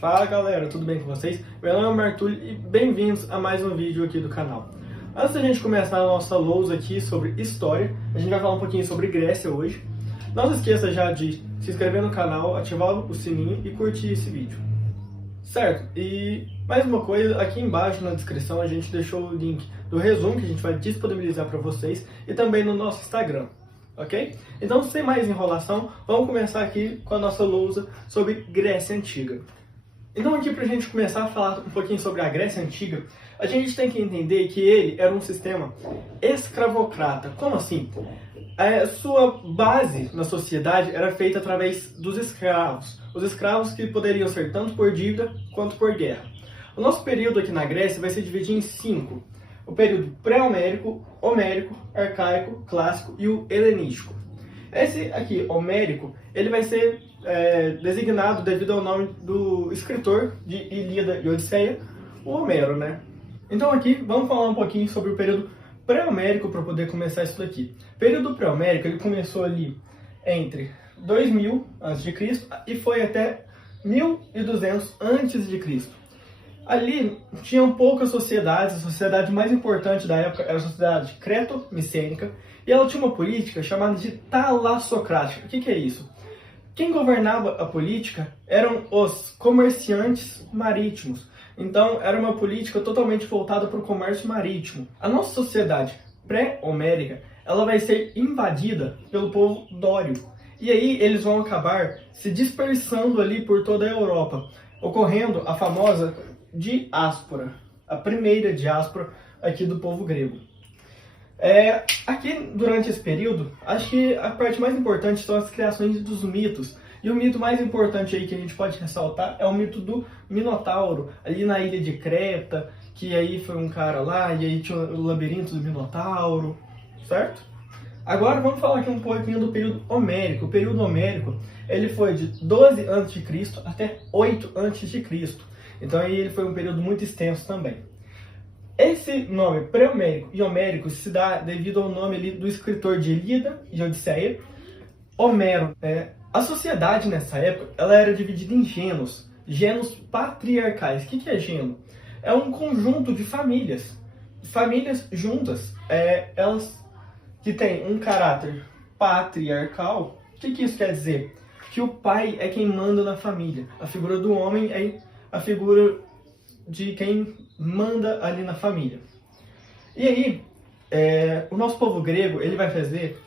Fala galera, tudo bem com vocês? Meu nome é Martulho e bem-vindos a mais um vídeo aqui do canal. Antes da gente começar a nossa lousa aqui sobre história, a gente vai falar um pouquinho sobre Grécia hoje. Não se esqueça já de se inscrever no canal, ativar o sininho e curtir esse vídeo. Certo, e mais uma coisa, aqui embaixo na descrição a gente deixou o link do resumo que a gente vai disponibilizar para vocês e também no nosso Instagram, ok? Então, sem mais enrolação, vamos começar aqui com a nossa lousa sobre Grécia Antiga. Então aqui para a gente começar a falar um pouquinho sobre a Grécia Antiga, a gente tem que entender que ele era um sistema escravocrata. Como assim? Sua base na sociedade era feita através dos escravos. Os escravos que poderiam ser tanto por dívida quanto por guerra. O nosso período aqui na Grécia vai se dividir em 5. O período pré-homérico, homérico, arcaico, clássico e o helenístico. Esse aqui, homérico, ele vai ser designado devido ao nome do escritor de Ilíada e Odisseia, o Homero, né? Então aqui, vamos falar um pouquinho sobre o período pré-homérico para poder começar isso daqui. O período pré-homérico, ele começou ali entre 2000 a.C. e foi até 1200 a.C. Ali tinham poucas sociedades, a sociedade mais importante da época era a sociedade creto-micênica, e ela tinha uma política chamada de talassocrática. O que é isso? Quem governava a política eram os comerciantes marítimos. Então, era uma política totalmente voltada para o comércio marítimo. A nossa sociedade pré-homérica, ela vai ser invadida pelo povo dório. E aí, eles vão acabar se dispersando ali por toda a Europa, ocorrendo a famosa diáspora, a primeira diáspora aqui do povo grego. Aqui, durante esse período, acho que a parte mais importante são as criações dos mitos. E o mito mais importante aí que a gente pode ressaltar é o mito do Minotauro, ali na ilha de Creta, que aí foi um cara lá, e aí tinha o labirinto do Minotauro, certo? Agora vamos falar aqui um pouquinho do período homérico. O período homérico, ele foi de 12 a.C. até 8 a.C. Então aí ele foi um período muito extenso também. Esse nome pré-homérico e homérico se dá devido ao nome ali do escritor de Ilíada e Odisseia, Homero. A sociedade nessa época ela era dividida em gênos patriarcais. O que é gênero? É um conjunto de famílias juntas, elas que têm um caráter patriarcal. O que isso quer dizer? Que o pai é quem manda na família, a figura do homem é a figura de quem manda ali na família. E aí, o nosso povo grego, ele vai fazer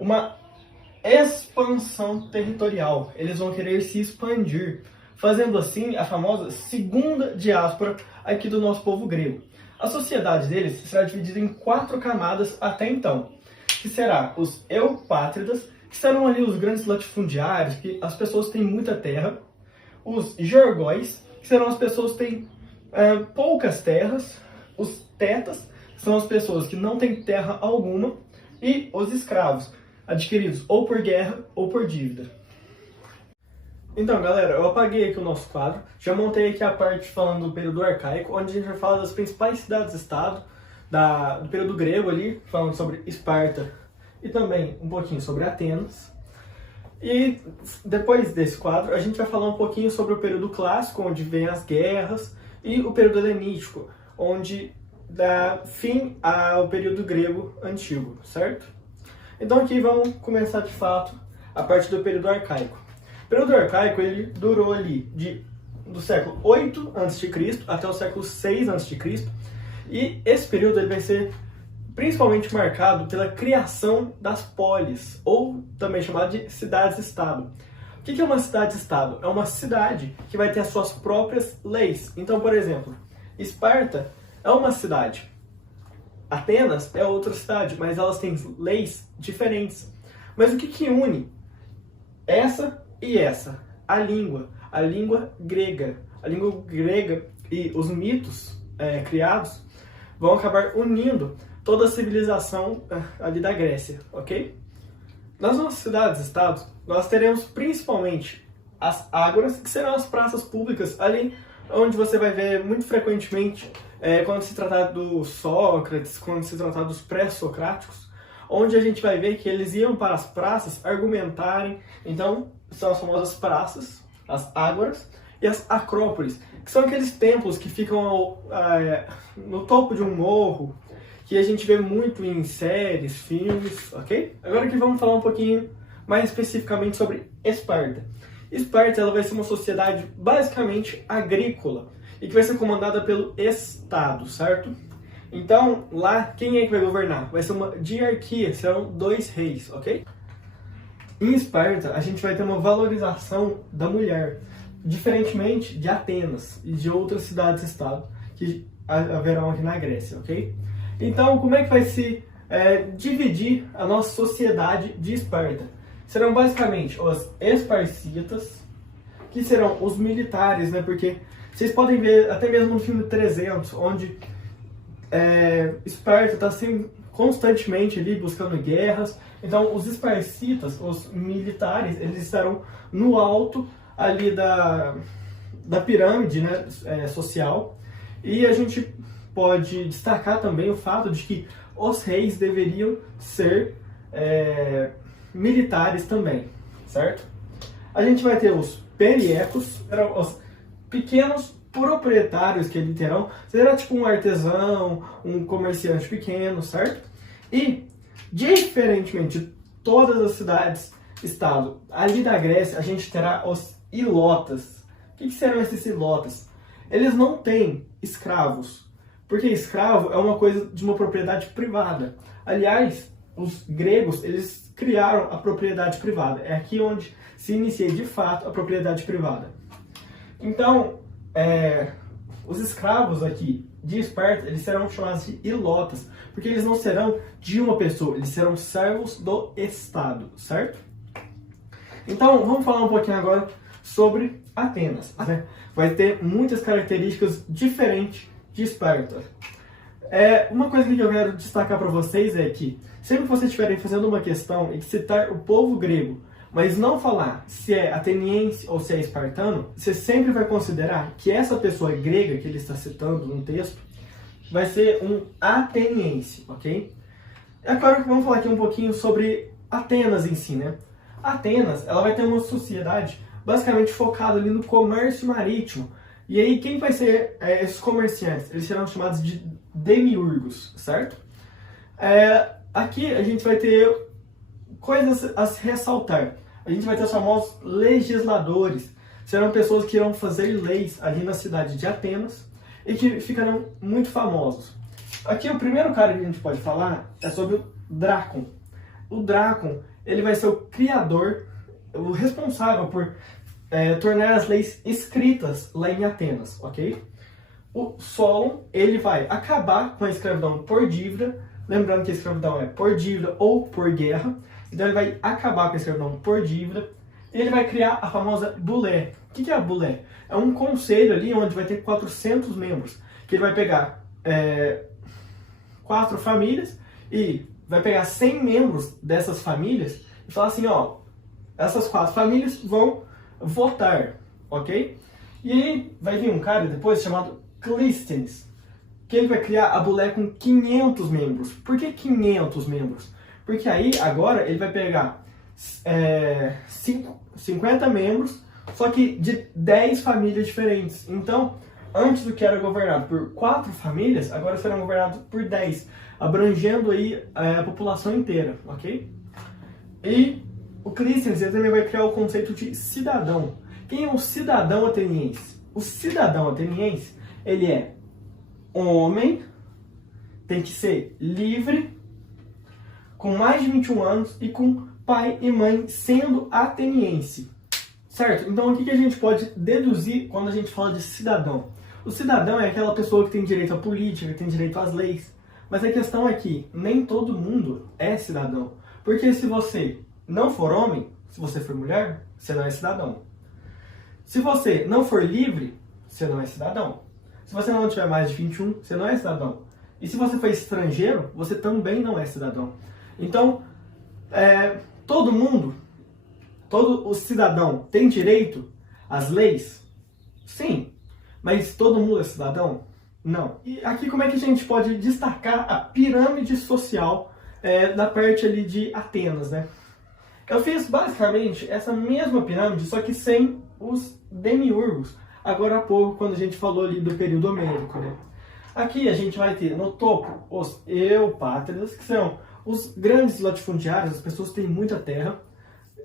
uma expansão territorial. Eles vão querer se expandir, fazendo assim a famosa segunda diáspora aqui do nosso povo grego. A sociedade deles será dividida em 4 camadas até então, que será os eupátridas, que serão ali os grandes latifundiários, que as pessoas têm muita terra, os georgóis, que serão as pessoas que têm poucas terras, os tetas, que são as pessoas que não têm terra alguma, e os escravos, adquiridos ou por guerra ou por dívida. Então, galera, eu apaguei aqui o nosso quadro, já montei aqui a parte falando do período arcaico, onde a gente vai falar das principais cidades-estado do período grego ali, falando sobre Esparta e também um pouquinho sobre Atenas. E depois desse quadro, a gente vai falar um pouquinho sobre o período clássico, onde vem as guerras, e o período helenístico, onde dá fim ao período grego antigo, certo? Então aqui vamos começar de fato a parte do período arcaico. O período arcaico ele durou ali do século 8 a.C. até o século 6 a.C. E esse período ele vai ser principalmente marcado pela criação das polis, ou também chamada de cidades-estado. O que é uma cidade-estado? É uma cidade que vai ter as suas próprias leis. Então, por exemplo, Esparta é uma cidade. Atenas é outra cidade, mas elas têm leis diferentes. Mas o que une essa e essa? A língua grega. A língua grega e os mitos criados vão acabar unindo toda a civilização ali da Grécia, ok? Nas nossas cidades-estados, nós teremos principalmente as ágoras, que serão as praças públicas, ali onde você vai ver muito frequentemente, quando se tratar do Sócrates, quando se tratar dos pré-socráticos, onde a gente vai ver que eles iam para as praças argumentarem. Então, são as famosas praças, as ágoras, e as acrópolis, que são aqueles templos que ficam no topo de um morro, que a gente vê muito em séries, filmes, ok? Agora que vamos falar um pouquinho mais especificamente sobre Esparta. Esparta ela vai ser uma sociedade basicamente agrícola e que vai ser comandada pelo Estado, certo? Então, lá, quem é que vai governar? Vai ser uma diarquia, serão 2 reis, ok? Em Esparta, a gente vai ter uma valorização da mulher, diferentemente de Atenas e de outras cidades-estado que haverão aqui na Grécia, ok? Então, como é que vai se dividir a nossa sociedade de Esparta? Serão basicamente os esparcitas, que serão os militares, né? Porque vocês podem ver até mesmo no filme 300, onde Esparta está sempre constantemente ali buscando guerras. Então, os esparcitas, os militares, eles estarão no alto ali da pirâmide, né, social. E a gente pode destacar também o fato de que os reis deveriam ser militares também, certo? A gente vai ter os periecos, os pequenos proprietários que eles terão, será tipo um artesão, um comerciante pequeno, certo? E, diferentemente de todas as cidades-estado, ali da Grécia, a gente terá os ilotas. O que serão esses ilotas? Eles não têm escravos, porque escravo é uma coisa de uma propriedade privada. Aliás, os gregos, eles criaram a propriedade privada. É aqui onde se inicia de fato a propriedade privada. Então, os escravos aqui de Esparta, eles serão chamados de ilotas, porque eles não serão de uma pessoa, eles serão servos do Estado, certo? Então, vamos falar um pouquinho agora sobre Atenas, né? Vai ter muitas características diferentes de Esparta. Uma coisa que eu quero destacar para vocês é que, sempre que vocês estiverem fazendo uma questão e citar o povo grego, mas não falar se é ateniense ou se é espartano, você sempre vai considerar que essa pessoa grega que ele está citando no texto vai ser um ateniense, ok? Agora vamos falar aqui um pouquinho sobre Atenas em si, né? Atenas, ela vai ter uma sociedade basicamente focada ali no comércio marítimo. E aí, quem vai ser esses comerciantes? Eles serão chamados de demiurgos, certo? Aqui a gente vai ter coisas a se ressaltar. A gente vai ter os famosos legisladores. Serão pessoas que irão fazer leis ali na cidade de Atenas e que ficarão muito famosos. Aqui o primeiro cara que a gente pode falar é sobre o Drácon. O Drácon, ele vai ser o criador, o responsável por tornar as leis escritas lá em Atenas, ok? O Solon, ele vai acabar com a escravidão por dívida, lembrando que a escravidão é por dívida ou por guerra, então ele vai acabar com a escravidão por dívida, e ele vai criar a famosa bulé. O que é a bulé? É um conselho ali onde vai ter 400 membros, que ele vai pegar 4 famílias e vai pegar 100 membros dessas famílias e falar assim, ó, essas 4 famílias vão votar, ok? E aí vai vir um cara depois chamado Clístenes, que ele vai criar a bulé com 500 membros. Por que 500 membros? Porque aí, agora, ele vai pegar 50 membros, só que de 10 famílias diferentes. Então, antes do que era governado por 4 famílias, agora será governado por 10, abrangendo aí a população inteira, ok? E o Clístenes também vai criar o conceito de cidadão. Quem é o cidadão ateniense? O cidadão ateniense, ele é homem, tem que ser livre, com mais de 21 anos e com pai e mãe sendo ateniense. Certo? Então o que a gente pode deduzir quando a gente fala de cidadão? O cidadão é aquela pessoa que tem direito à política, que tem direito às leis. Mas a questão é que nem todo mundo é cidadão. Porque se você não for homem, se você for mulher, você não é cidadão. Se você não for livre, você não é cidadão. Se você não tiver mais de 21, você não é cidadão. E se você for estrangeiro, você também não é cidadão. Então, todo mundo, todo o cidadão tem direito às leis? Sim. Mas todo mundo é cidadão? Não. E aqui como é que a gente pode destacar a pirâmide social da parte ali de Atenas, né? Eu fiz basicamente essa mesma pirâmide, só que sem os demiurgos. agora há pouco, quando a gente falou ali do período homérico, né? Aqui a gente vai ter no topo os eupátridas, que são os grandes latifundiários, as pessoas que têm muita terra.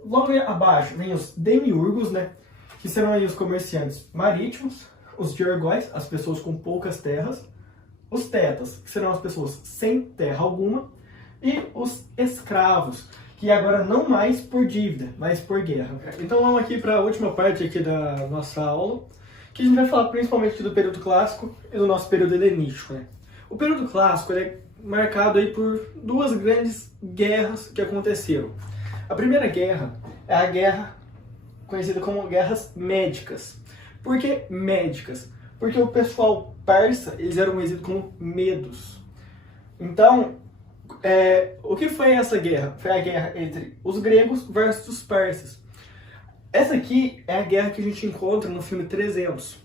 Logo abaixo vem os demiurgos, né? Que serão aí os comerciantes marítimos, os diorgóis, as pessoas com poucas terras, os tetas, que serão as pessoas sem terra alguma, e os escravos, que agora não mais por dívida, mas por guerra. Então vamos aqui para a última parte aqui da nossa aula, que a gente vai falar principalmente do período clássico e do nosso período helenístico, né? O período clássico ele é marcado aí por duas grandes guerras que aconteceram. A primeira guerra é a guerra conhecida como guerras médicas. Por que médicas? Porque o pessoal persa, eles eram conhecidos como medos. Então, o que foi essa guerra? Foi a guerra entre os gregos versus os persas. Essa aqui é a guerra que a gente encontra no filme 300,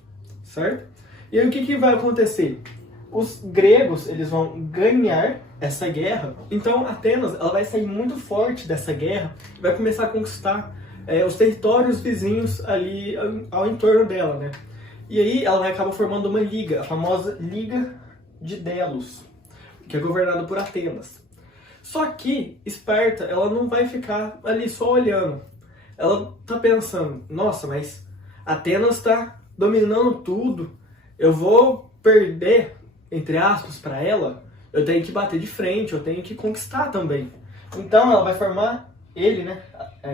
certo? E aí o que vai acontecer? Os gregos, eles vão ganhar essa guerra, então Atenas ela vai sair muito forte dessa guerra e vai começar a conquistar os territórios vizinhos ali ao entorno dela, né? E aí ela vai acabar formando uma liga, a famosa Liga de Delos, que é governada por Atenas. Só que Esparta, ela não vai ficar ali só olhando. Ela tá pensando, nossa, mas Atenas está dominando tudo, eu vou perder, entre aspas, para ela, eu tenho que bater de frente, eu tenho que conquistar também. Então ela vai formar,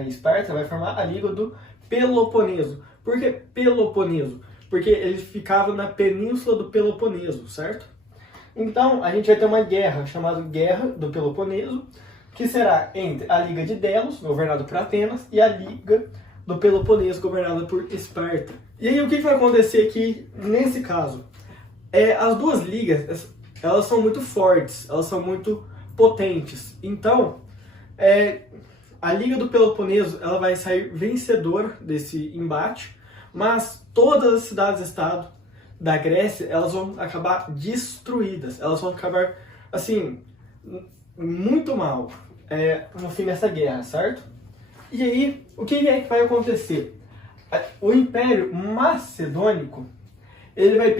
Esparta vai formar a Liga do Peloponeso. Por que Peloponeso? Porque ele ficava na península do Peloponeso, certo? Então a gente vai ter uma guerra chamada Guerra do Peloponeso, que será entre a Liga de Delos, governada por Atenas, e a Liga do Peloponeso, governada por Esparta. E aí o que vai acontecer aqui nesse caso? As duas ligas, elas são muito fortes, elas são muito potentes. Então, a Liga do Peloponeso ela vai sair vencedora desse embate, mas todas as cidades-estado da Grécia elas vão acabar destruídas, elas vão acabar, assim, muito mal no fim dessa guerra, certo? E aí, o que é que vai acontecer? O Império Macedônico, ele vai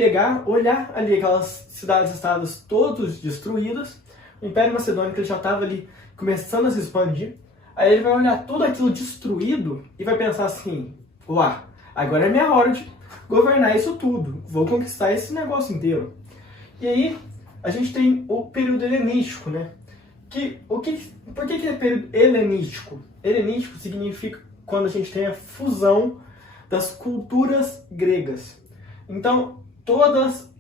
olhar ali aquelas cidades-estados todas destruídas. O Império Macedônico ele já estava ali começando a se expandir. Aí ele vai olhar tudo aquilo destruído e vai pensar assim, uá, agora é minha hora de governar isso tudo, vou conquistar esse negócio inteiro. E aí, a gente tem o período helenístico, né? Por que é período helenístico? Helenístico significa quando a gente tem a fusão das culturas gregas. Então, todas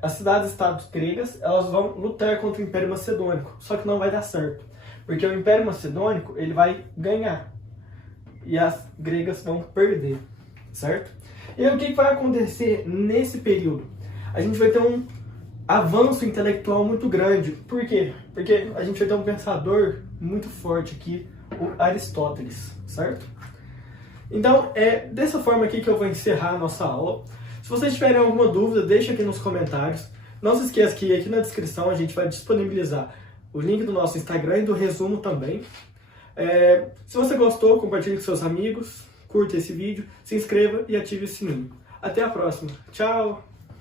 as cidades-estados gregas, elas vão lutar contra o Império Macedônico, só que não vai dar certo, porque o Império Macedônico, ele vai ganhar, e as gregas vão perder, certo? E aí, o que vai acontecer nesse período? A gente vai ter um avanço intelectual muito grande. Por quê? Porque a gente vai ter um pensador muito forte aqui, o Aristóteles, certo? Então, é dessa forma aqui que eu vou encerrar a nossa aula. Se vocês tiverem alguma dúvida, deixa aqui nos comentários. Não se esqueça que aqui na descrição a gente vai disponibilizar o link do nosso Instagram e do resumo também. Se você gostou, compartilhe com seus amigos, curta esse vídeo, se inscreva e ative o sininho. Até a próxima. Tchau!